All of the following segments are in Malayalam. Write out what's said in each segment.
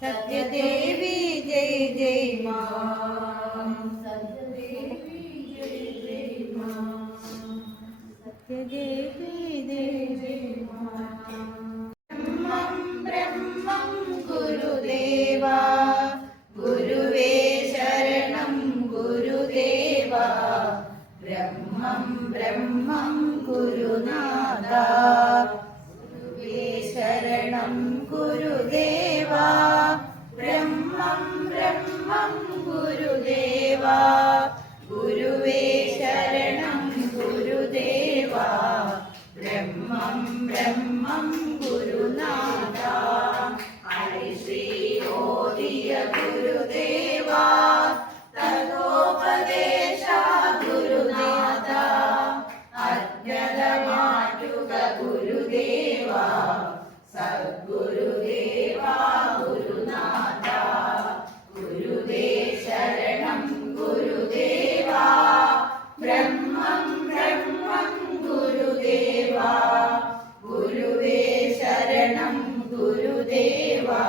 सत्यदेवी जय जय मां, सत्यदेवी जय जय मां, सत्यदेवी जय जय मां। ब्रह्मं ब्रह्मं गुरुदेवा, गुरुवे शरणं गुरुदेवा, ब्रह्मं ब्रह्मं गुरुनाथा, गुरुवे शरणं गुरुदेवा, ब्रह्मं ब्रह्मं गुरुदेवा, गुरुवे शरणं गुरुदेवा, ब्रह्मं ब्रह्मं गुरुनाथा, हरि श्री ओदिय गुरुदेवा, तदोपदेश गुरुनाथा, अज्ञातमाटुक गुरुदेवा, सद्गुरुदेवा गुरुनाथा, गुरुवे शरणं गुरुदेवा, ब्रह्मं ब्रह्मं गुरुदेवा, गुरुवे शरणं गुरुदेवा,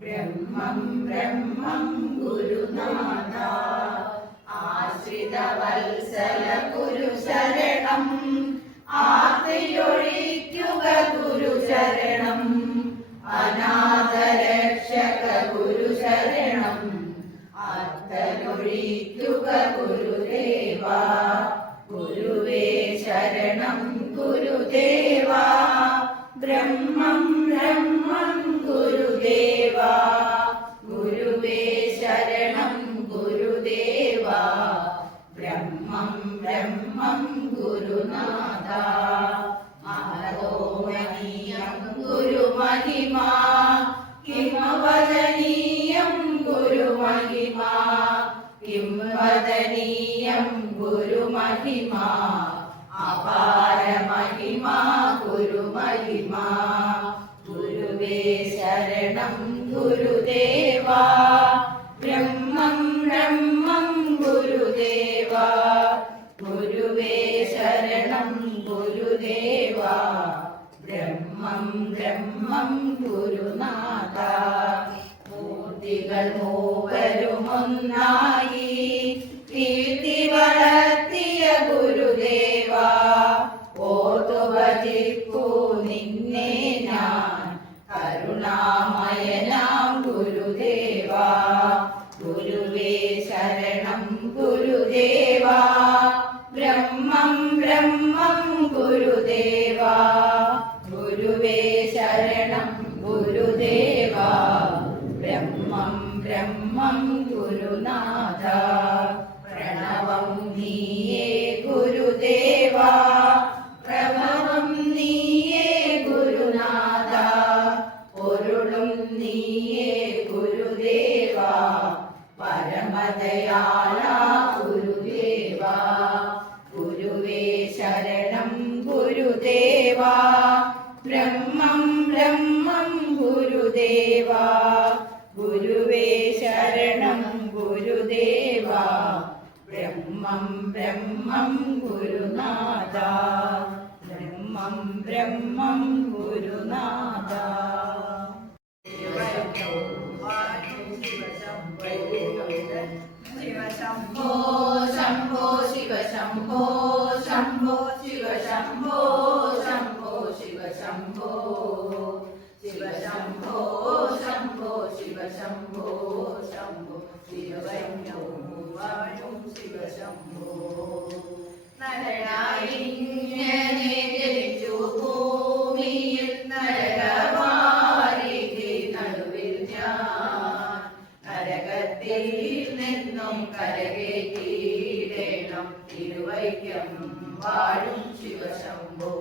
ब्रह्मं ब्रह्मं गुरुनाथा, आश्रितवत्सल गुरुशरणं, आर्तिയൊഴിക്കുക गुरुशरणं, अनाथरक्षक गुरुशरणं, आर्तनൊഴിക്കുക गुरुदेवा, गुरुवे शरणं गुरुदेवा, ब्रह्मं ब्रह्मं गुरुदेवा, गुरुवे शरणं गुरुदेवा, ब्रह्मं ब्रह्मं गुरुनाथा, महतोमनीयं गुरुमहिमा, किं वदनीयं गुरुमहिमा, किं वदनीयं गुरुमहिमा, अपारमहिमा गुरुमहिमा, गुरुवे शरणं गुरुदेवा, ब्रह्मं ब्रह्मं गुरुदेवा, गुरुवे शरणं गुरुदेवा, ब्रह्मं ब्रह्मं गुरुनाथा, മൂർത്തികൾ മൂവരുമൊന്നായി കീർത്തി വളർത്തിയ ഗുരുദേവാ, ഓർത്തു ഭജിപ്പൂ നിന്നെ ഞാൻ കരുണാമയനാം ഗുരുദേവാ, ഗുരുവേ ശരണം ഗുരുദേവാ, ബ്രഹ്മം ബ്രഹ്മം ഗുരുദേവാ, ഗുരുവേ ശരണം ഗുരുദേവാ, ब्रह्मं ब्रह्मं गुरुनाथा, प्रणवं नीये गुरुदेवा। പരമദയാള ഗുരുദേവാ ഗുരുവേ ശരണം ഗുരുദേവാ ബ്രഹ്മം ബ്രഹ്മം ഗുരുദേവാ ഗുരുവേ ശരണം ഗുരുദേവാ ബ്രഹ്മം ബ്രഹ്മം ഗുരുനാഥ ബ്രഹ്മം ബ്രഹ്മം ഗുരുനാഥ ശംഭോ ശംഭോ ശിവ ശംഭോ ശംഭോ ശിവ ശംഭോ ശംഭോ ശിവ ശംഭോ ശിവ ശംഭോ ശംഭോ ശിവ ശംഭോ ശംഭോ ശിവ ശംഭോ വാഴും ശിവ ശംഭോ നരനായിങ്ങനെ ജനിച്ചു ഭൂമിയിൽ നരകവാരിധി നടുവിൽ ഞാൻ നരകത്തിൽ നിന്നും കരകേറ്റിയിടേണം തിരുവൈക്കം വാഴും ശിവശംഭോ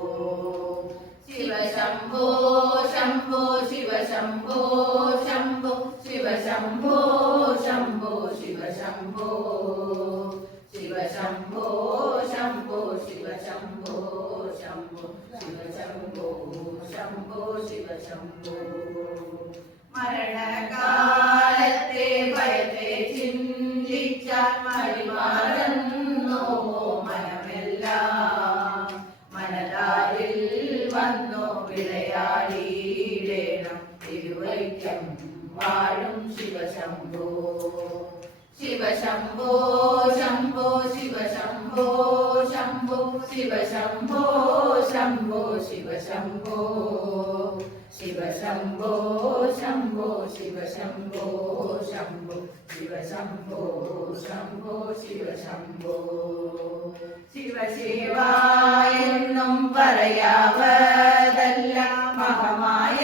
ശിവശംഭോ ശംഭോ ശിവശംഭോ ശംഭോ ശിവശംഭോ ശംഭോ ശിവശംഭോ ശിവശംഭോ ശംഭോ ശിവശംഭോ ശംഭോ ശിവശംഭോ ശംഭോ ശിവശംഭോ മരണകാലത്തെ ഭയത്തെ ചിന്തിച്ചാൽ മറിമാറുന്നു മനമെല്ലാം മനതാരിൽ വന്നു വിളയാടിയിടേണം തിരുവൈക്കം വാഴും ശിവശംഭോ ശിവശംഭോ ശംഭോ ശിവശംഭോ ശംഭോ ശിവശംഭോ ശംഭോ ശിവശംഭോ ശിവശംഭോ ശംഭോ ശിവശംഭോ ശംഭോ ശിവശംഭോ ശംഭോ ശിവശംഭോ ശിവശിവ എന്നും പറയാവതല്ല മഹമായ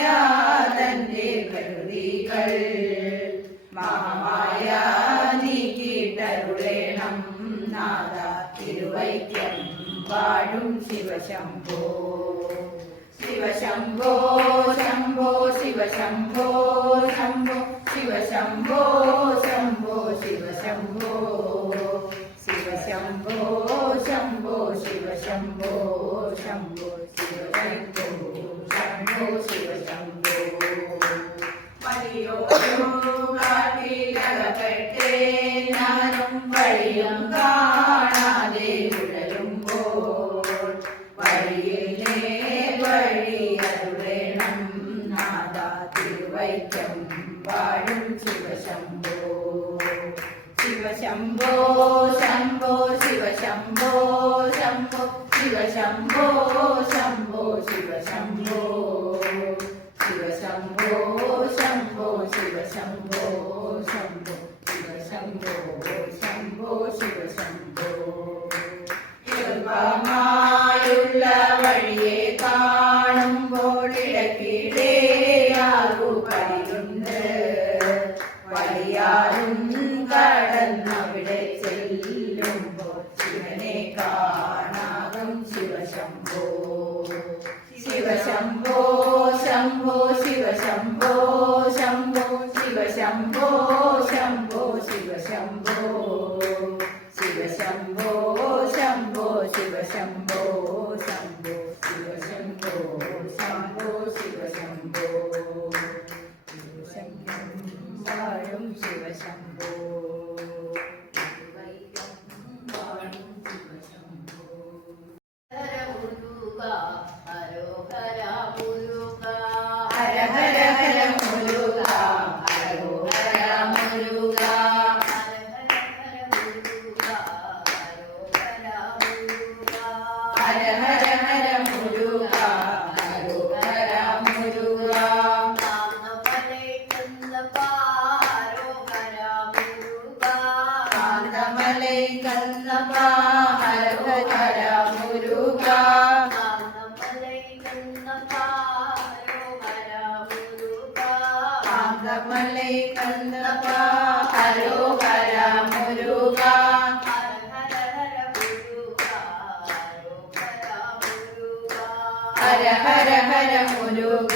തന്റെ പ്രകൃതികൾ മഹമായ നീക്കിട്ടരുളേണം നാദ തിരുവൈക്യം വാഴും ശിവശംഭോ ശിവശംഭോ ശംഭോ ശിവശംഭോ ശംഭോ ശിവശംഭോ ശംഭോ ശിവശംഭോ ശിവശംഭോ ശംഭോ ശിവശംഭോ ശംഭോ ശിവശംഭോ ശംഭോ ശിവശംഭോ വഴിയോകാട്ടിലകപ്പെട്ടേ ഞാനും വഴിയും കാണാതെ ഉഴലുമ്പോൾ വഴിയിലേ വഴിയരുളേണം നാദ തിരുവൈക്കം വാഴും ശിവശംഭോ ശിവശംഭോ ശംഭോ ശിവശംഭോ ശംഭോ ശിവശംഭോ ശംഭോ ശിവശംഭോ ശിവശംഭോ ശംഭോ ശിവശംഭോ ശംഭോ ശിവശംഭോ ശംഭോ ശിവശംഭോ യുള്ള വഴിയെ കാണുമ്പോൾ ഇടക്കിടേയാറു പടിയുണ്ട് വഴിയാറും കടന്നവിടെ ചെല്ലുമ്പോൾ ശിവനെ കാണാകും ശിവശംഭോ ശിവശംഭോ ശംഭോ ശിവശംഭോ ശംഭോ ശിവശംഭോ ശംഭോ ശിവശംഭോ ശിവശംഭോ ശംഭോ ശിവശംഭോ ശംഭോ ശിവശംഭോ ശംഭോ ശിവശംഭോ ശിവശംഭോ വാഴും ശിവശംഭോ വാഴും ശിവശംഭോ ഹര മുരുക ഹരോഹര മുരുക ഹര ഹര ഹര മുരുക ഹരോഹര മുരുക ഹര ഹര ഹര മുരുക ഹരോഹര മുരുക കാന്തമലൈ കന്നപ്പ ഹരോഹര മുരുക കാന്തമലൈ കന്നപ്പ ഹരോഹര മുരുക ഹര ഹര ഹര മുരുക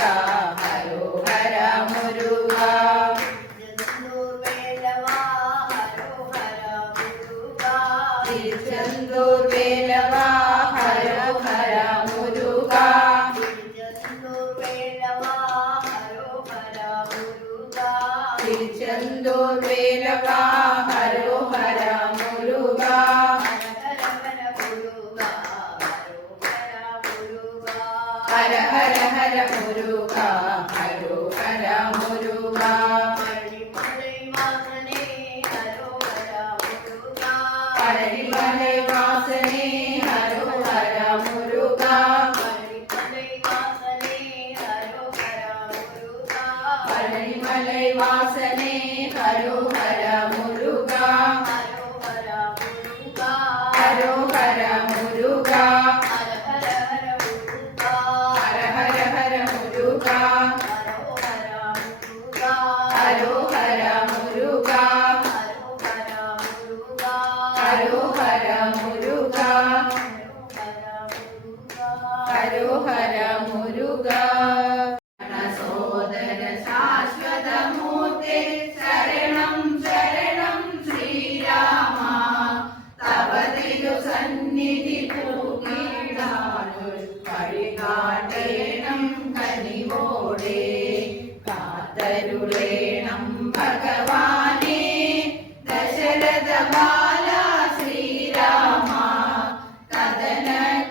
ഹരോഹര മുരുക തിരുച്ചെന്തൂർ വേലവ ഹരോ ഹര മുരുക തിരുച്ചെന്തൂർ വേലവ ഹരോ ഹര മുരുക തിരുച്ചെന്തൂർ വേലവ ഹരോ ഹര മുരുക ഹര ഹര ഹര മുരുക ഹര ഹര ഹര മുരുക പഴനിമലൈ വാസനേ ഹരോ ഹര മുരുക പഴനിമലൈ വാസനേ ഹരോ ഹര മുരുക ഹരോ ഹര മുരുക ഹര ഹര ഹര മുരുക ഹരോ ഹര മുരുക ഹരോ ഹര മുരുക ഹരോ ഹര മുരുക സോദര ശാശ്വതമൂർത്തി ശരണം ശരണം ശ്രീരാമ തവ തിരുസന്നിധി പൂകിടാനൊരു വഴി കാട്ടേണം കനിവോടെ കാത്തരുളേണം ഭഗവാനേ ദശരഥ ബാല ശ്രീരാമ കഥന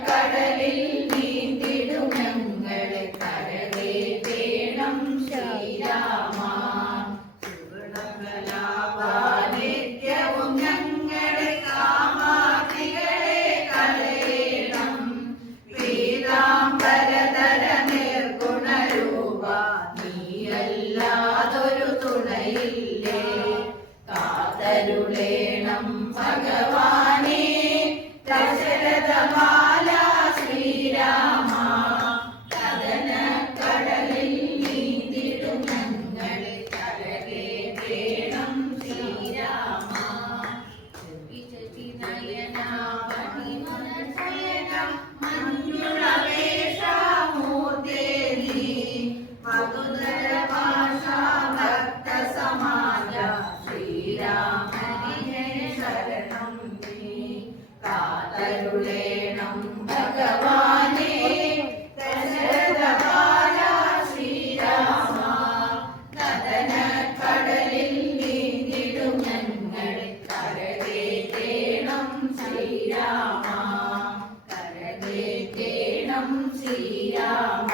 കടലിൽ നീന്തിടും ഞങ്ങളെ കരകേറ്റേണം ശ്രീരാമ നിത്യവും ഞങ്ങളെ കാമാതികളെ കളയണം പീതാംബരധര നിർഗുണരൂപ നീയല്ലാതൊരു തുണയില്ലേ കാതരുളേണം ഭഗവാനേ ദശരഥ ബാല ശ്രീരാമ കഥന കടലിൽ നീന്തിടും ഞങ്ങളെ കരകേറ്റേണം ശ്രീരാമ നയന മഞ്ജുളവേഷമൂർത്തേ നീ മധുധര ഭാഷാ ഭക്ത സമാജ ശ്രീരാമനെ ശരണം നീ കാതരുളേണം ഭഗവാനേ ദശരഥ ബാല ശ്രീരാമ കഥന കടലിൽ നീന്തിടും ഞങ്ങളെ കരകേറ്റേണം ശ്രീരാമ കരകേറ്റേണം ശ്രീരാമ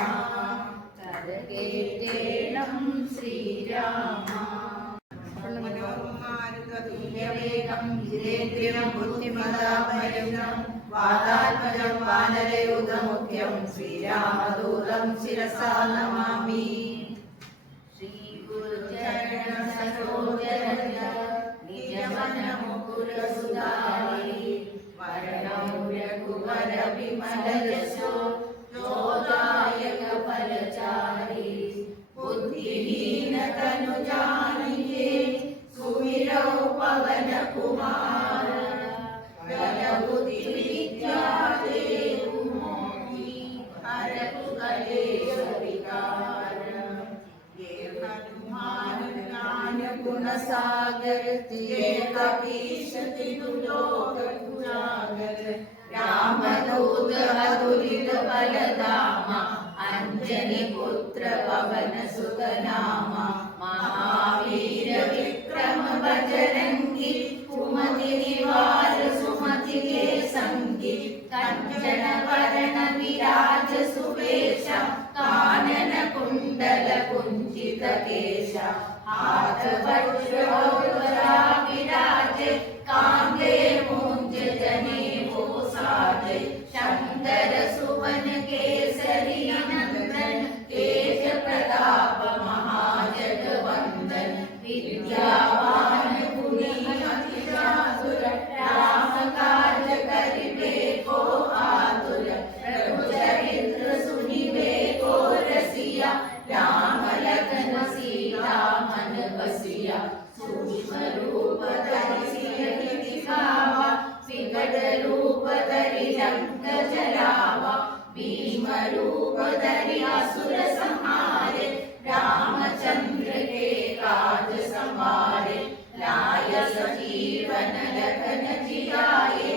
കരകേറ്റേണം ശ്രീരാമ തുല്യവേഗം ജിതേന്ദ്രിയം ബുദ്ധിമതാപരിണം വാതാത്മജം വാനരയൂഥമുഖ്യം ശ്രീരാമദൂതം ശിരസാ നമാമി ശ്രീഗുരുചരണ സരോജരജ നിജമനമുകുരസുധാരി വരണൗ രഘുവര വിമലജസോ യോദായക ഫലചാരി ബുദ്ധിഹീന തനുജാനികേ സുമിരൗ പവന കുമാര ബലബുദ്ധി വിദ്യാ ദേവു മോഹി ഹരതു കലേശ വികാര യേ ഹനുമാൻ ജ്ഞാന ഗുണസാഗര യേ കപീശ തിരുലോക ഉജാഗര രാമദൂത അതുലിത ബലധാമ अंजनी पुत्र पवन सुत नाम महावीर विक्रम बजरंगी कुमति निवार सुमति के संगी कंचन वरण विराज सुवेश कानन कुंडल कुंचित केश हाथ वज्र विराजे कांधे मूंज जनेऊ साजे शंकर सुवन केसरी नंदन तेज प्रताप महाजगवंदन विद्यावान गुणी अति चातुर राम काज करिबे को आतुर प्रभुचरित्र सुनिबे को रसिया राम लखन सीता मन बसिया सूक्ष्म रूप धरि सियहि दिखावा विकट रूप धरि लंक जलावा भीम रूप धरि असुर संहारे रामचंद्र के काज संवारे लाय सजीवन लखन जियाए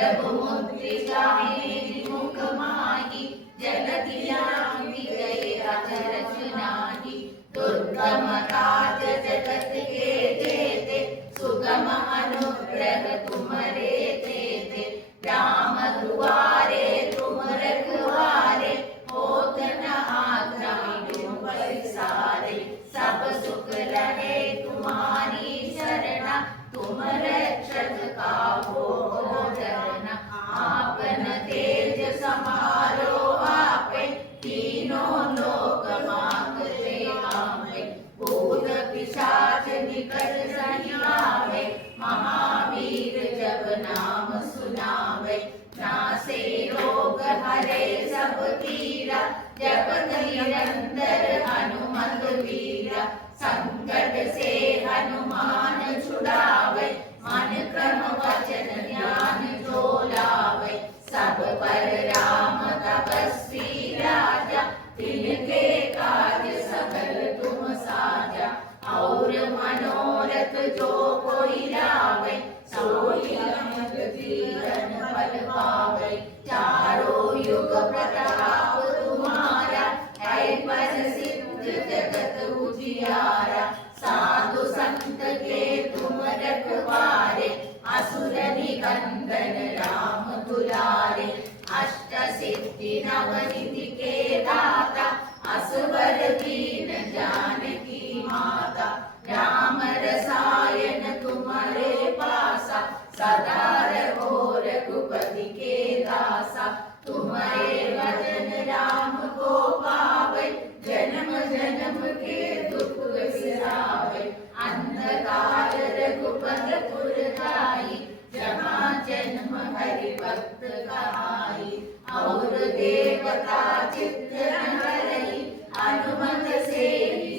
जब मुद्रिका मेरी मुख माही, जलधियामी गए अचरज नाही। दुर्गम काज जगत के जेते, सुगम अनुग्रह तुम्हारे तेते। राम दुआरे तुम रखवारे, होत न आज्ञा तुम परिसारे। सब सुख रहे तुम्हारी शरणा, तुम रक्षक काहू को डरना। आपन तेज समारो आपे, तीनों लोक मांगते आपे। भूत पिशाच निकट नहीं आवे, महावीर जब नाम सुनावे। नासे रोग हरे सब पीरा, जपत निरंतर हनुमत वीरा। संकट से हनुमान छुड़ावे, मन क्रम वचन ध्यान जो लावे। सब पर राम तपस्वी राजा, तिनके काज सकल तुम साजा। और मनोरथ जो कोई लावे, सोई अमित जीवन फल पावे। चारों युग प्रताप तुम्हारा, है प्रसिद्ध जगत उजियारा। साधु संत के तुम रखवारे, असुर निकंदन राम दुलारे। अष्ट सिद्धि नवनिधि के दाता, असवर दीन जानकी माता। राम रसायन तुम्हारे पासा, सदा रहो रघुपति के दासा। तुम्हारे भजन राम को पावे, जन्म जन्म के दुख बिसरावे। अंधकार रघुपति पुर जाई, जहाँ जन्म हरि भक्त कहाई। और देवता चित्त न करई, हनुमत से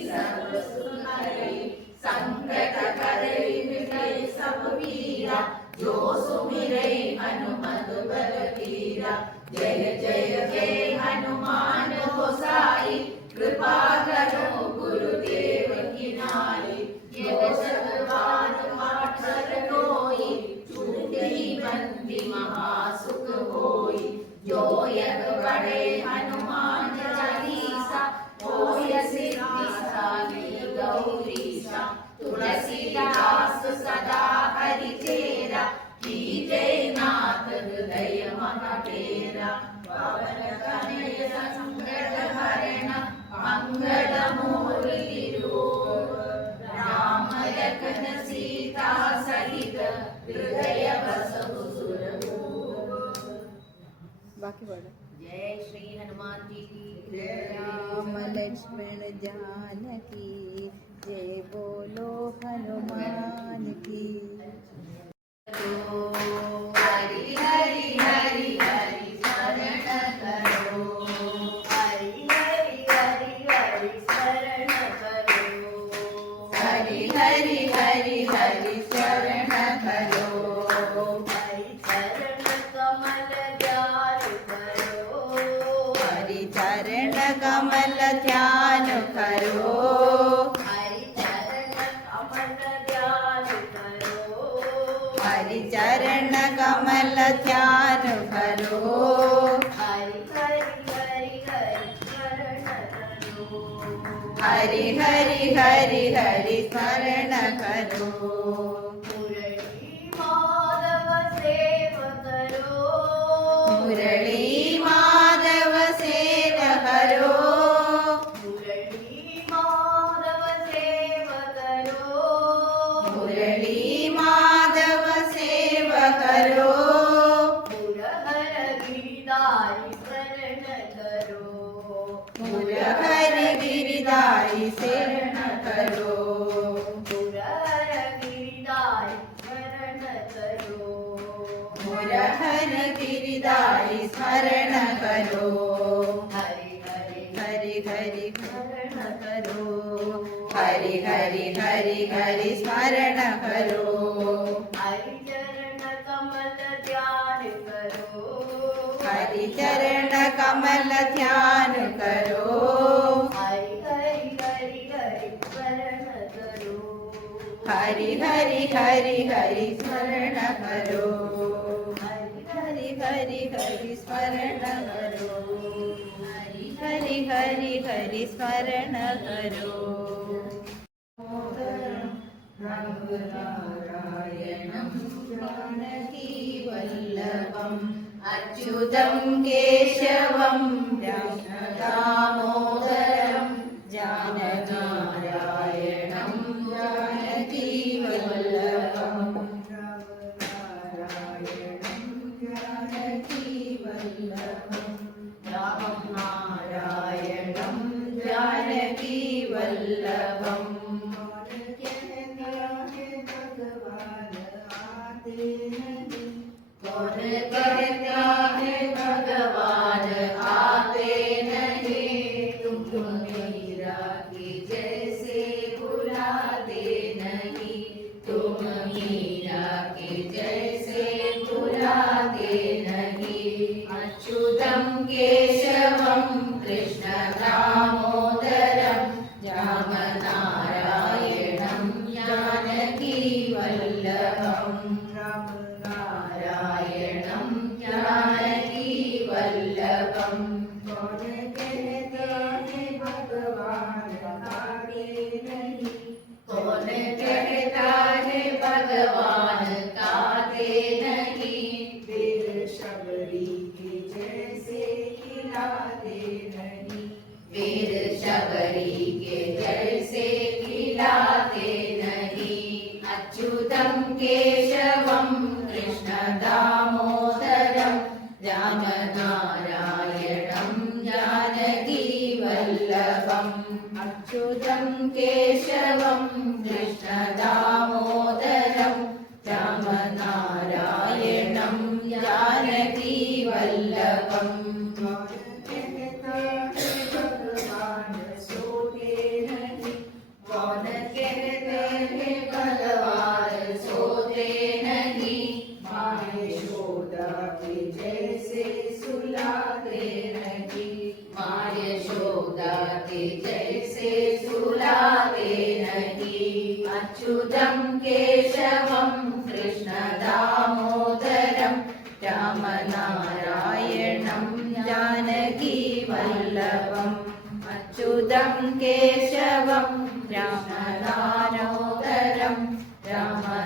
सब सुख करई। संकट करई मिटई सब पीरा, जो सुमिरै हनुमत बल बीरा। जय जय जय हनुमान गोसाई, कृपा करो गुरुदेव की नाई। यह शतवार पाठ कर कोई, छूटहि बंदी महासुख होई। जो यज्ञ पढ़े हनुमान चालीसा, होय सिद्धि साई गौरीसा। तुलसीदास सदा हरि चेरा, कीजय नाथ हृदय मह डेरा। पवन तनय संकट हरण, मंगल मूर्ति रूप। राम लखन सीता सहित, हृदय बसहु सुरभूप। बाकी पढ़ो। जय श्री हनुमान जी की जय। राम लक्ष्मण जानकी, जय बोलो हनुमान की। हरि हरि हरि हरि शरण करो, हरि हरि हरि हरि शरण करो। हरि हरि हरि हरि शरण करो, हरि चरण कमल ध्यान करो। हरि चरण कमल ध्यान करो, हरि चरण कमल ध्यान करो। हरि चरण कमल ध्यान करो। हरि हरि हरि हरि शरण करो, हरि हरि हरि हरि शरण करो। मुरली माधव सेव करो, मुरली माधव सेव करो। मुरली माधव सेव करो। मुरली माधव सेव करो। मुरहर गिरिधारी शरण करो, मुरहर गिरिधारी शरण करो। मुरहर गिरिधारी शरण करो। मुरहर गिरिधारी शरण करो। हरि हरि हरि हरि शरण करो, हरि हरि हरि हरि स्मरण करो। हरि चरण कमल ध्यान करो। हरि चरण कमल ध्यान करो। हरि हरि हरि हरि शरण करो, हरि हरि हरि हरि शरण करो। हरि हरि हरि स्मरण करो हरि हरि हरि हरि स्मरण करो नारायणं जानकी वल्लभम् अच्युतं केशवं दामोदरं नारायणं जानकी वल्लभम् नारायणं जानकी वल्लभम् रामं नारायणं जानकी वल्लभम् कौन कहता है भगवान आते नहीं तुम मीरा की जैसे बुलाते नहीं तुम मीरा की जैसे बुलाते नहीं अच्युतं केशवं कृष्ण दामोदरं नारायणं जानकी वल्लभम् नारायणं जानकी वल्लभम् कौन कहता है भगवान आते नहीं कौन कहता है भगवान आते नहीं वीर शबरी की जैसे खिलाते नहीं वीर शबरी के जैसे खिलाते नहीं अच्युतं केशवं कृष्ण दामोदरं नारायणं जानकी वल्लभम् अच्युतं केशवं कृष्ण दामोदरं नारायणं जानकी वल्लभम् कौन कहते हैं भगवान सोते नहीं माँ यशोदा की जैसे सुलाते नहीं माँ यशोदा की जैसे सुलाते नहीं अच्युतं केशवं कृष्ण दामोदरं नारायणं जानकी वल्लभम् अच्युतं केशवं दामोदरं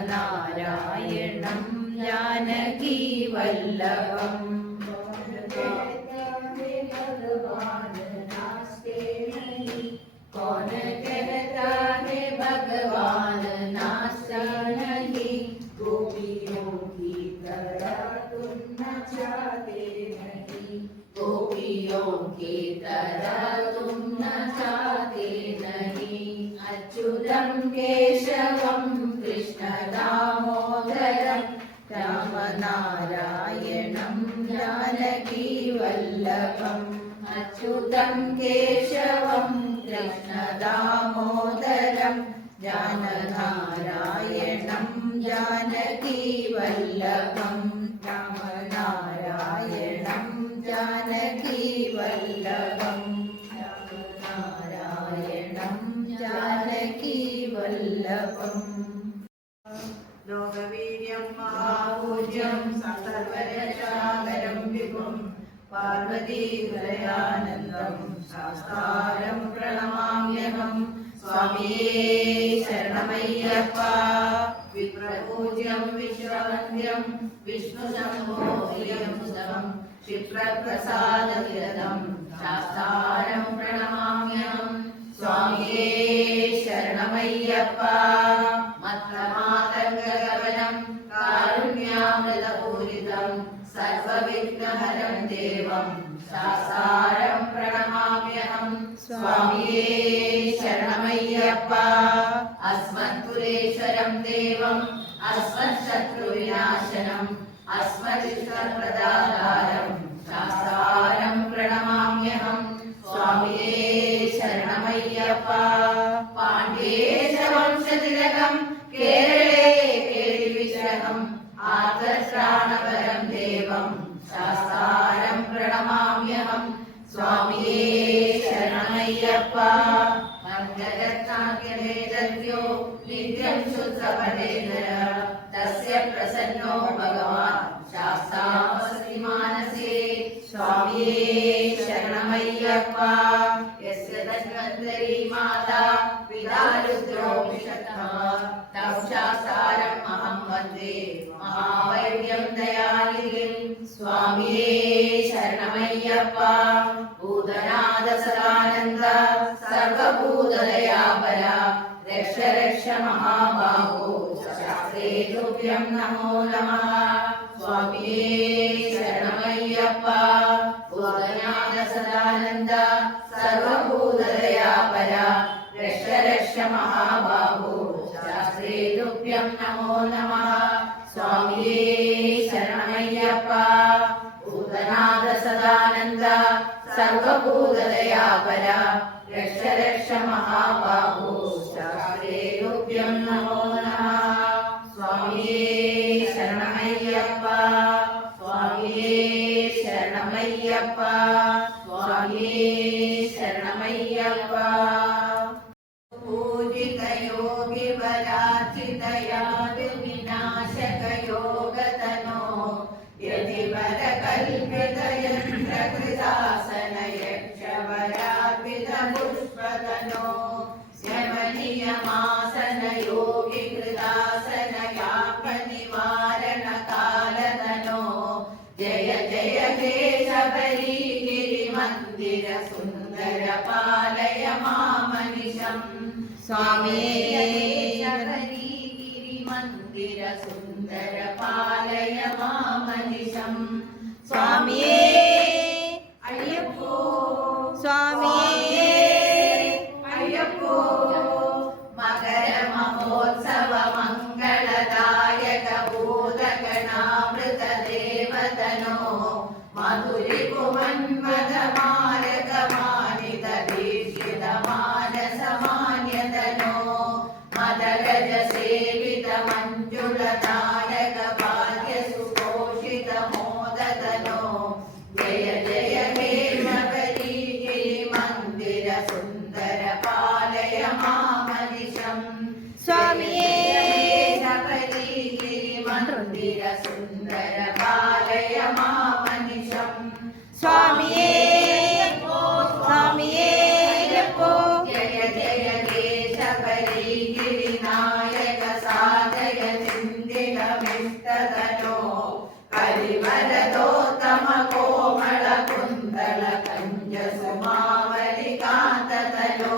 नारायणं जानकी वल्लभम् भगवान नास्ते नहीं कौन कहता है भगवान नास्ता नहीं गोपियों की तरह तुम नचाते नहीं गोपियों की तरह तुम नचाते नहीं अच्युतं केशवं कृष्ण दामोदरं नारायणं जानकी वल्लभम् अच्युतं केशवं कृष्ण दामोदरं नारायणं जानकी वल्लभम् नारायणं जानकी वल्लभम् नारायणं जानकी वल्लभम् लोकवीर्यं महापूज्यं सर्वरक्षाकरं विभुं पार्वतीहृदयानन्दं शास्तारं प्रणमाम्यहं स्वामिये शरणमय्यप्पा विप्रपूज्यं विश्ववन्द्यं विष्णुशम्भो प्रियमुदं क्षिप्रप्रसादविरदं शास्तारं प्रणमाम्यहं स्वामिये शरणमय्यप्पा मत्तमातङ्गगमनं कारुण्यामृतपूरितं सर्वविघ्नहरं देवं शास्तारं प्रणमाम्यहं स्वामिये शरणमय्यप्पा अस्मत्पुरेश्वरं देवम् अस्मत्शत्रुविनाशनम् अस्मदिष्टप्रदातारं शास्तारं प्रणमाम्यहं स्वामिये शरणमय्यप्पा पाण्ड्येशवंशतिलकं केरळे केलिविग्रहम् आर्तत्राणपरं देवं शास्तारं प्रणमाम्यहं स्वामिये शरणमय्यप्पा मङ्गलरत्नाख्यमेतद्यो नित्यं शुद्धपठेतर तस्य प्रसन्नो भगवान् शास्तामस्ति ശരണമയ്യപ്പ. യസ്യ ധന്വന്തരി മാതാ പിതാ രുദ്രോ വിശക്തഃ തം ശാസ്താരം അഹം വന്ദേ മഹാവൈദ്യം ദയാനിധിം. സ്വാമിയേ ശരണമയ്യപ്പ. ഭൂതനാഥ സദാനന്ദ സർവഭൂതദയാപര രക്ഷ രക്ഷ മഹാബാഹോ ശാസ്ത്രേ തുഭ്യം നമോ നമഃ. സ്വാമിയേ ശരണമയ്യപ്പ. ഭൂതനാഥ സദാനന്ദ സർവഭൂതദയാപര രക്ഷ രക്ഷ മഹാബാഹോ ശാസ്ത്രേ തുഭ്യം നമോ നമഃ. സ്വാമിയേ ശരണമയ്യപ്പ. ഭൂതനാഥ സദാനന്ദ സർവഭൂതദയാപര രക്ഷ രക്ഷ മഹാബാഹോ ശാസ്ത്രേ തുഭ്യം നമോ നമഃ. സ്വാമിയേ ശരണമയ്യപ്പ. സ്വാമിയേ ശരണമയ്യപ്പ. സ്വാമിയേ ശരണമയ്യപ്പ. പൂജിത യോഗി വരാജിതയാതി വിനാശക യോഗതനോ യതിവര കൽപിത യന്ത്രകൃതാസന യക്ഷവരാർപിത പുഷ്പതനോ ശമനിയമാസന യോഗി കൃതാസന യാപ നിവാരണ കാലതനോ ജയ ജയ ഹേ ശബരി ഗിരിമന്ദിര സുന്ദര പാലയ മാമനിശം. സ്വാമിയേ ശബരി ഗിരിമന്ദിര സുന്ദര പാലയ മാമനിശം. സ്വാമിയേ അയ്യപ്പോ. സ്വാമിയേ അയ്യപ്പോ. മകര മഹോത്സവ മംഗളദായക ഭൂതഗണാമൃത ദേവതനോ മധുരിപുമന്മദമാരക മാനിത ദീക്ഷിത മാനസമാന്യതനോ മദഗജ സേവിത മഞ്ജുള താരക ഭാഗ്യ സുഘോഷിത മോദതനോ ജയ ജയ ഹേ ശബരി ഗിരിമന്ദിര സുന്ദര പാലയ മാമനിശം. സ്വാമിയേ ശബരി ഗിരിമന്ദിര സുന്ദര പാലയ മാമനിശം. സ്വാമിയേ സ്വാമിയേ അയ്യപ്പോ. ജയ ജയ ഹേ ശബരി ഗിരിനായക സാധയ ചിന്തിതമിഷ്ടതനോ കരിവരദോത്തമ കോമള കുന്തള കഞ്ച സുമാവലികാന്തതനോ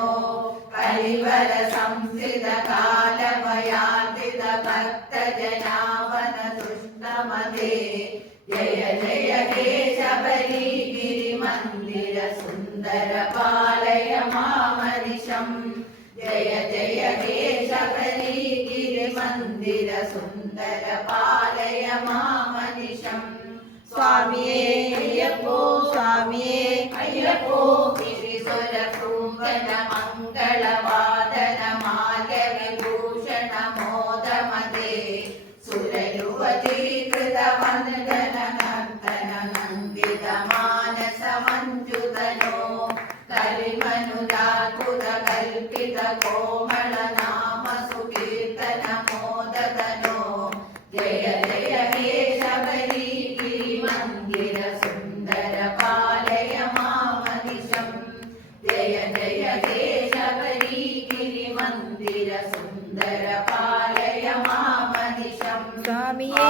കരിവര സംസ്ഥിത കാലഭയാതിത ഭക്ത ജനാവന തുഷ്ടമതേ ജയ ജയ ഹേ ശബരി ഗിരിമന്ദിര സുന്ദര പാലയ മാമനിശം. ജയ ജയ ഹേ ശബരി ഗിരിമന്ദിര സുന്ദര പാലയ മാമനിശം. സ്വാമിയേ അയ്യപ്പോ. സ്വാമിയേ അയ്യപ്പോ. ഗിരിസുര ശൃംഗന മംഗളവാദന മാല്യ വിഭൂഷണ മോദമതേ സുരയുവതീകൃത വന്ദന നർത്തന നന്ദിത മാനസ മഞ്ജുതനോ കരിമനുജാകുത കൽപിത കോമള നാമ സുകീർത്തന മോദതനോ ജയ ജയ ഹേ ശബരി ഗിരിമന്ദിര സുന്ദര പാലയ മാമനിശം. ജയ ജയ ഹേ ശബരി ഗിരിമന്ദിര സുന്ദര പാലയ മാമനിശം. സ്വാമിയേ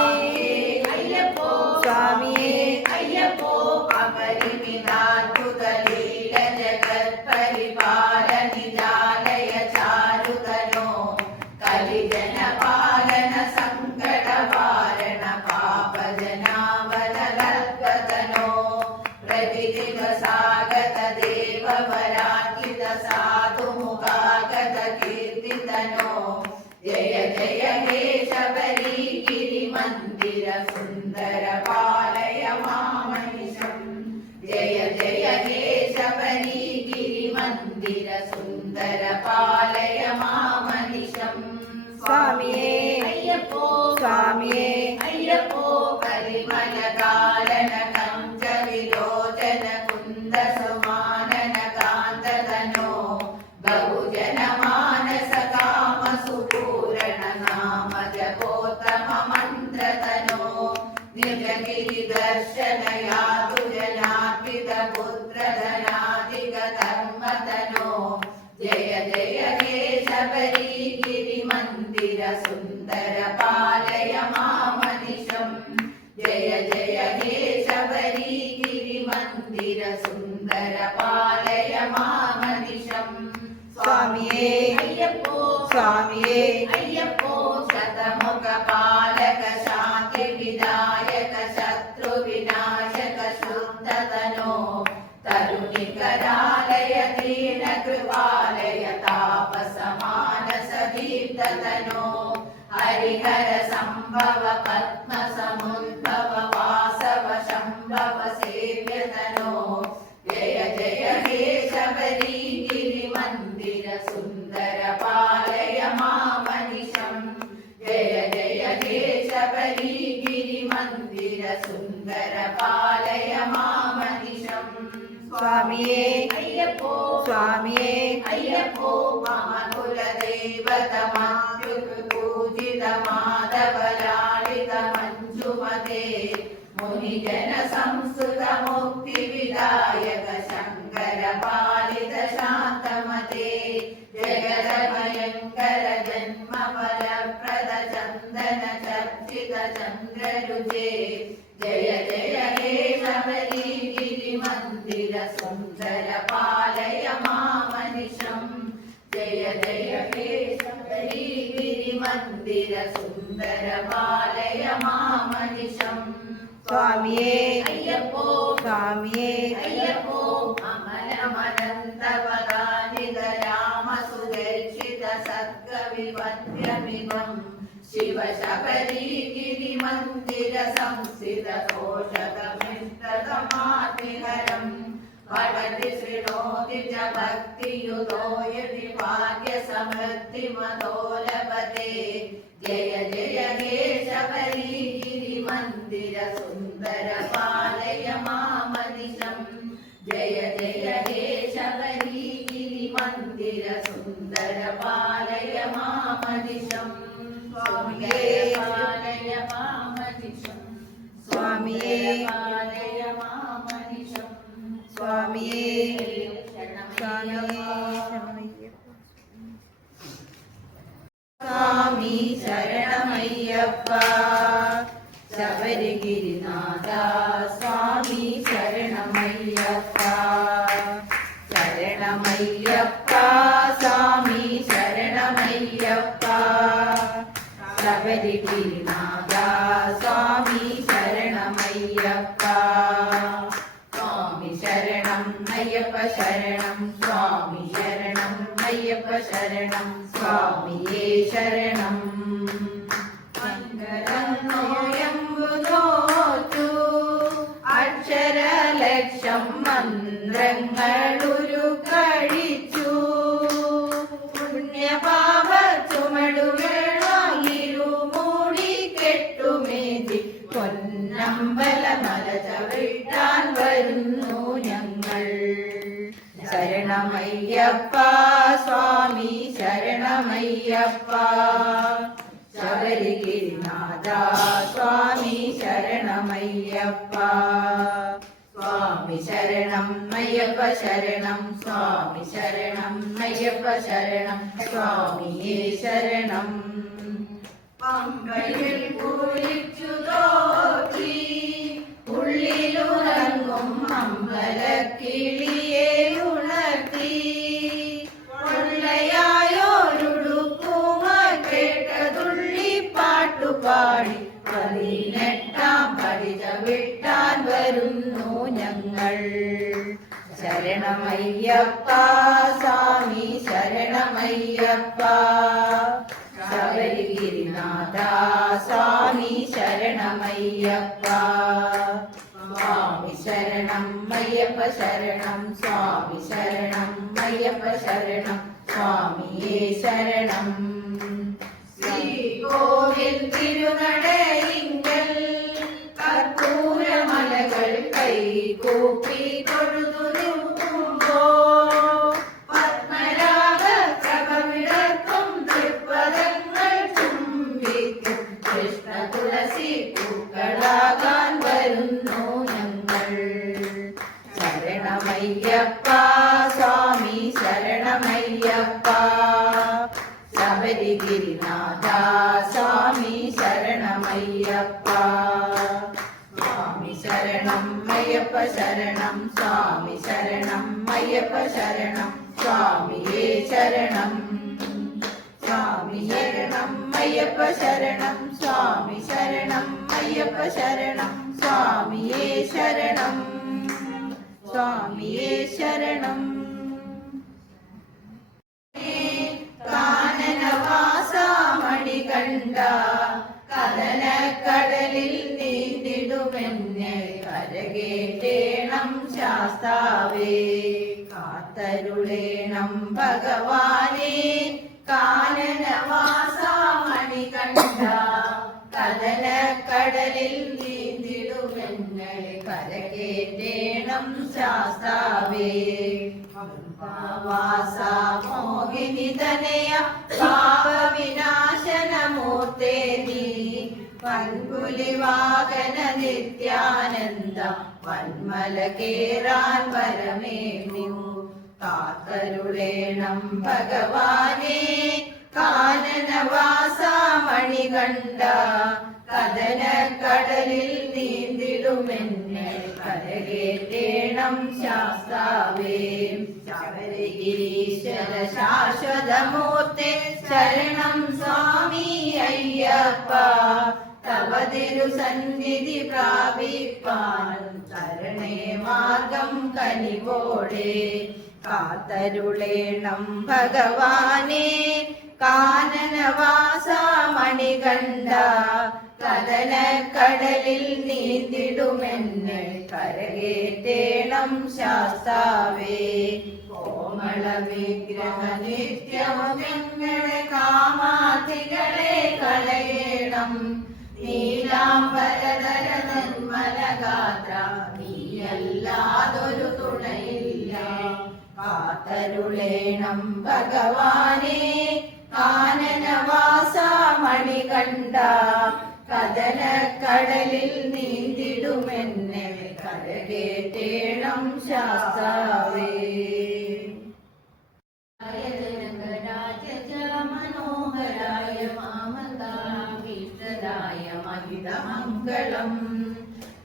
അയ്യപ്പോ. സ്വാമിയേ അയ്യപ്പോ. അപരിമിതാദ്ഭുത ലീല ജഗത് പരിപാല നിജാലയ ചാരുതനോ കലിജന പാലന സങ്കട വാരണ പാപജനാവലൽപതനോ പ്രതിദിന സാഗത ദേവ വരാകിത സാധു മുഖാഗത കീർത്തിതനോ ജയ ജയ ഹേ ശബരി ഗിരിമന്ദിര സുന്ദര പാലയ മാമനിശം. ജയ ജയ ഹേ ശബരി ഗിരിമന്ദിര സുന്ദര പാലയ മാമനിശം. സ്വാമിയേ അയ്യപ്പോ. സ്വാമിയേ അയ്യപ്പോ. പരിമല കാലന കഞ്ച വിലോചന കുന്ദ സുമാനന കാന്തതനോ ബഹുജന മാനസ കാമ സുപൂരണ നാമ ജപോത്തമ മന്ത്രതനോ നിജഗിരി ദർശന യാതു ജനാർപ്പിത പുത്രധനാദി മന്ദിര സുന്ദര പാലയ മാമനിശം സ്വാമിയേ അയ്യപ്പോ സ്വാമിയേ അയ്യപ്പോ ശതമുഖ പാലക ശാന്തി വിനായക ശത്രു വിനാശക ശുദ്ധതനോ തരുണികരാലയ ദീന കൃപാലയ താപസമാനസ ദീപ്തതനോ ഹരിഹര സംഭവ പത്മ സമുദ്ഭവ വാസവ ശംഭവ സേവ്യതനോ ജയ ജയ ഹേ ശബരിഗിരി മന്ദിര സുന്ദര പാലയ മാമനിശം ജയ ജയ ഹേ ശബരിഗിരി മന്ദിര സുന്ദര പാലയ മാമനിശം സ്വാമിയേ അയ്യപ്പോ സ്വാമിയേ അയ്യപ്പോ മമ കുലദേവത പൂജിത മാധവലാളിത മഞ്ജുമതേ മുനിജന സംസ്കൃത മുക്തി വിദായക ശങ്കര പാലിത ശാന്തമതേ ജഗത ഭയങ്കര ജന്മ ഫലപ്രദ ചന്ദന ചർച്ചിത ചന്ദ്രരുചേ ജയ ജയ ഹേ ശബരിഗിരി മന്ദിര സുന്ദര പാലയ മാമനിശം ജയ ജയ ഹേ ശബരിഗിരി മന്ദിര സുന്ദര പാലയ മാമനിശം സ്വാമിയേ അയ്യപ്പോ സ്വാമിയേ അയ്യപ്പോ അമലമനന്ത പദാനിത രാമ സുദർശിത സദ്ഗവിപദ്യമിവം ശിവ ശബരിഗിരി മന്ദിര സംസ്ഥിത ദോഷകമിഷ്ടതമാതിഹരം പഠതി ശൃണോതി ച ഭക്തിയുതോ യതി ഭാഗ്യ സമൃദ്ധിമതോ ലഭത്തെ ജയ ജയ ഹേ ശബരിഗിരി മന്ദിര സുന്ദര പാലയ മാമനിശം ജയ ജയ ഹേ ശബരിഗിരി മന്ദിര സുന്ദര പാലയ മാമനിശം സ്വാമിയേ പാലയ മാമനിശം സ്വാമിയേ പാലയ മാമനിശം സ്വാമിയേ സ്വാമി ശരണമയ്യപ്പ ശബരിഗിരിനാഥ സ്വാമി ശരണമയ്യപ്പ ശരണമയ്യപ്പ സ്വാമി ശരണമയ്യപ്പ ശബരിഗിരിനാഥ സ്വാമി ശരണമയ്യപ്പ സ്വാമി ശരണം അയ്യപ്പ ശരണം സ്വാമി ശരണം അയ്യപ്പ ശരണം സ്വാമിയേ ശരണം മംഗളംബുധോതു അക്ഷരലക്ഷം മന്ത്രങ്ങളുരു കഴിച്ചു പുണ്യപാപ ചുമടുകളായിരുമൂടി കെട്ടുമേതി പൊന്നമ്പല മല ചവിട്ടാൻ വരുന്നു ഞങ്ങൾ ശരണമയ്യപ്പ സ്വാമി ശരണമയ്യപ്പ ശബരിഗിരിനാഥ സ്വാമി ശരണമയ്യപ്പ സ്വാമി ശരണം അയ്യപ്പ ശരണം സ്വാമി ശരണം അയ്യപ്പ ശരണം സ്വാമിയേ ശരണം പമ്പയിൽ പൂരിച്ചു തോറ്റി ഉള്ളിലുറങ്ങും അമ്പലക്കിളിയെ ഉണർത്തി കൊള്ളയായോരുടുക്കുമ കേട്ടതുള്ളി പാട്ടുപാടി 18 പടി ചവിട്ടാൻ വരുന്നു ഞങ്ങൾ ശരണമയ്യപ്പ സ്വാമി ശരണമയ്യപ്പ ശബരിഗിരിനാഥ സ്വാമി ശരണമയ്യപ്പ സ്വാമി ശരണം അയ്യപ്പ ശരണം സ്വാമി ശരണം അയ്യപ്പ ശരണം സ്വാമിയേ ശരണം ശ്രീകോവിൽ തിരുനടയിങ്കൽ കർപ്പൂരമലകൾ കൈകൂപ്പി തൊഴുതു നിൽക്കുമ്പോ പത്മരാഗ പ്രഭവിടർക്കും തൃപ്പദങ്ങൾ ചുംബിക്കും കൃഷ്ണ തുളസി പൂക്കളാകാൻ വരുന്നു ഞങ്ങൾ ശരണമയ്യപ്പ സ്വാമി ശരണമയ്യപ്പ ശബരിഗിരിനാഥ സ്വാമി ശരണമയ്യപ്പ സ്വാമി ശരണം അയ്യപ്പ ശരണം സ്വാമി ശരണം അയ്യപ്പ ശരണം സ്വാമിയേ ശരണം സ്വാമി ശരണം അയ്യപ്പ ശരണം സ്വാമി ശരണം അയ്യപ്പ ശരണം സ്വാമിയേ ശരണം സ്വാമിയേ ശരണം കാനനവാസ മണികണ്ഠ കടലിൽ നീന്തിടുമെന്നെ കരകേറ്റേണം ശാസ്താവേ കാത്തരുളേണം ഭഗവാനേ കാനനവാസ മണികണ്ഠ കടലിൽ നീന്തിടുമെന്നെ കരകേറ്റേണം ശാസ്താവേ വാസ മോഹിനിതനയ പാപവിനാശനമൂർത്തേ നീ പൻകുലിവാകന നിത്യാനന്ദ വന്മല കേറാൻ വരമേണു കാത്തരുളേണം ഭഗവാനേ കാനനവാസ മണികണ്ഠ കടലിൽ നീന്തിടുമെന്നെ കരകേറ്റേണം ശാസ്താവേ ശബരിഗിരീശ്വര ശാശ്വതമൂർത്തേ ശരണം സ്വാമി അയ്യപ്പ തവ തിരുസന്നിധി പ്രാപിപ്പാൻ തരണേ മാർഗം കനിവോടെ കാത്തരുളേണം ഭഗവാനേ കാനനവാസ മണികണ്ഠ കടലിൽ നീന്തിടുമെന്നെ കരകേറ്റേണം ശാസ്താവേ കോമള വിഗ്രഹ നിത്യമെങ്ങളെ കാമാധികളെ കളയണം നീലാംബരധര നിർമ്മലഗാത്ര നീയല്ലാതൊരു തുണയില്ല കാത്തരുളേണം ഭഗവാനേ കാനനവാസ മണികണ്ഠ കടലിൽ നീന്തിടുമെന്നെ കരകേറ്റേണം ശാസ്താവേ മനോഹരായ മാമന്താഭീഷ്ടരായ മഹിതമംഗളം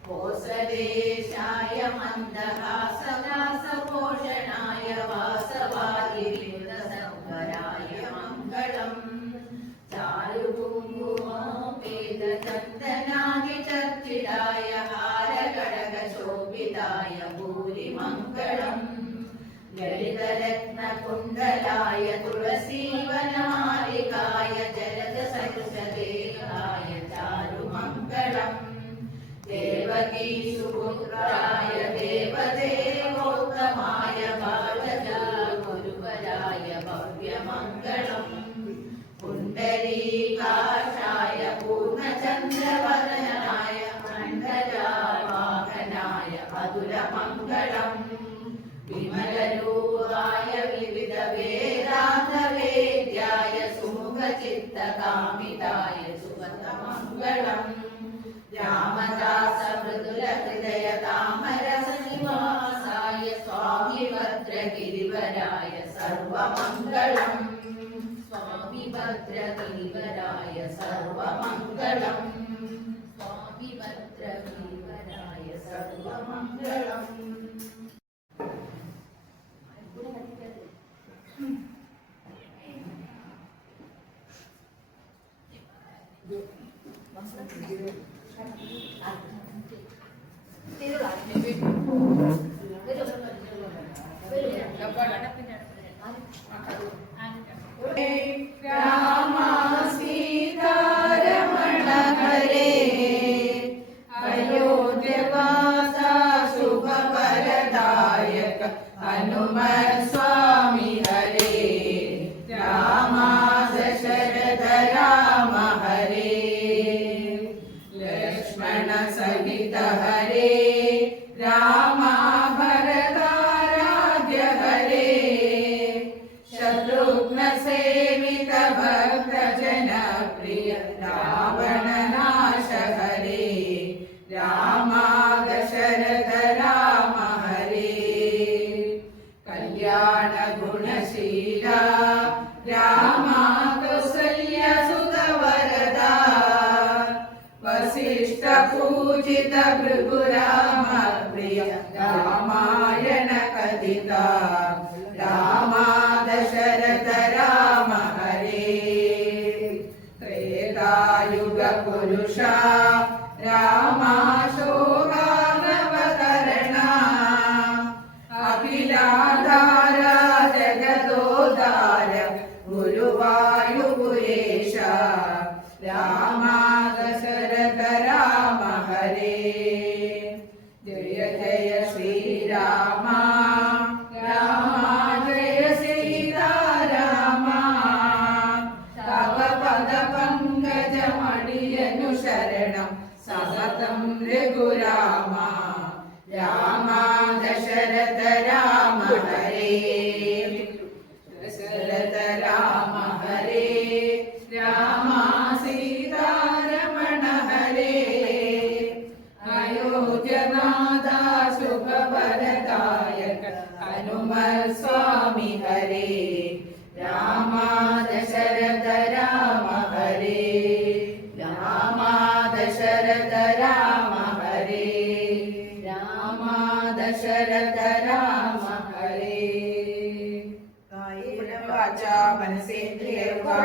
കോസലേശായ മന്ദഹാസദാസപോഷണായ വാസവാദിവൃന്ദസംവരായ മംഗളം ചാരുകുങ്കുമോപേതചന്ദനാദിചർച്ചിതായ ഹാരകടകശോഭിതായ ഭൂരിമംഗളം ലളിതരത്നകുണ്ടലായ തുളസീവനമാലികായ ജലജസഹൃഷദേഹായ ചാരുമംഗളം ദേവകീസുപുത്രായ ദേവദേവോത്തമായ ബാലജാഗുരുവരായ ഭവ്യമംഗളം പുണ്ഡരീകാശായ പൂർണ്ണചന്ദ്രവദനായ മണ്ഡലവാഹനായ അതുലമംഗളം വിമലരൂപായ വിവിധ വേദാന്തവേദ്യായ സുമുഖചിത്തകാമിതായ സുഗതമംഗളം രാമദാസ മൃദുല ഹൃദയ താമരസനിവാസായ സ്വാമി ഭദ്രഗിരിവരായ സർവമംഗളം സ്വാമി ഭദ്രഗിരിവരായ സർവമംഗളം സ്വാമി ഭദ്രഗിരിവരായ സർവമംഗളം രാമ സീതാരമണ ഹരേ അയോധ്യവാസ ശുഭഫലദായക ഹനുമത് സ്വാമി ഹരേ രാമ ദശരഥ രാമ ഹരേ ലക്ഷ്മണ സഹിത ഹരേ രാമ ഭരതാരാധ്യ ഹരേ ശത്രുഘ്ന സേവിത ഭക്ത ജനപ്രിയ രാവണ നാശ ഹരേ രാമ ദശരഥ രാമ ഹരേ കല്യാണ ഗുണശീല രാമ കൗസല്യ സുത വരദ വസിഷ്ഠ പൂജിത ഭൃഗുരാമ പ്രിയ രാമായണ കഥിത രാമാ ദശരഥ രാമ ഹരേ ത്രേതായുഗ പുരുഷ രാമാശോകാനവതരണ അഖിലാധാര ജഗദോദ്ധാര ഗുരുവായൂരേശ രാമാ ദശരഥ രാമ ഹരേ ജയ ജയ ശ്രീരാമ രാമ ജയ സീതാരാമ തവ പദ പങ്കജമടിയനു ശരണം സതതം രഘുരാമ രാമ ദശരഥ രാമ ഹരേ ദശരഥ രാമ ഹരേ രാമ സീതാരമണ ഹരേ അയോധ്യനാഥ ശുഭവരദായക ഹനുമൽ സ്വാമി ഹരേ രാമ ദശരഥ രാമ ഹരേ രാമ ദശരഥ രാമ ഹരേ രാമ ദശരഥ രാമ ഹരേ കായേന വാചാ മനസേന്ദ്രിയർവാ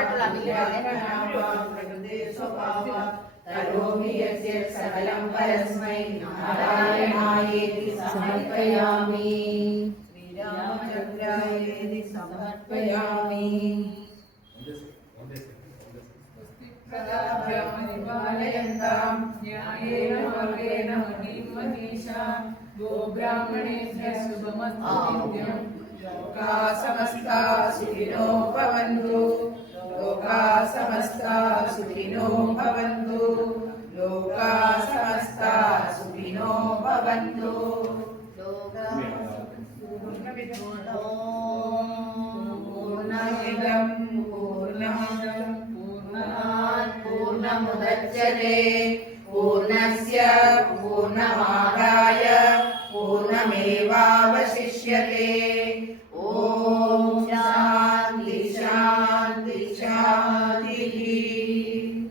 പ്രകൃതി സ്വഭാവാത് കരോമി യസ്യ സകലം പരസ്മൈ നാരായണായേതി സമർപ്പയാമി ശ്രീരാമചന്ദ്രായേതി സമർപ്പയാമി പരിപാലയന്താം ന്യായേന മാർഗേണ മഹീമഹീഷാം ഗോബ്രാഹ്മണേഭ്യഃ ശുഭമസ്തു നിത്യം ലോകാ സമസ്താ സുഖിനോ ഭവന്തു ലോകാ സമസ്താ സുഖിനോ ഭവന്തു ലോകാ സമസ്താ സുഖിനോ ഭവന്തു പൂർണ്ണമിദം പൂർണ്ണമിദം പൂർണ്ണമുദച്യത്തെ പൂർണ്ണസ്യ പൂർണ്ണമാദായ പൂർണ്ണമേവാവശിഷ്യത്തെ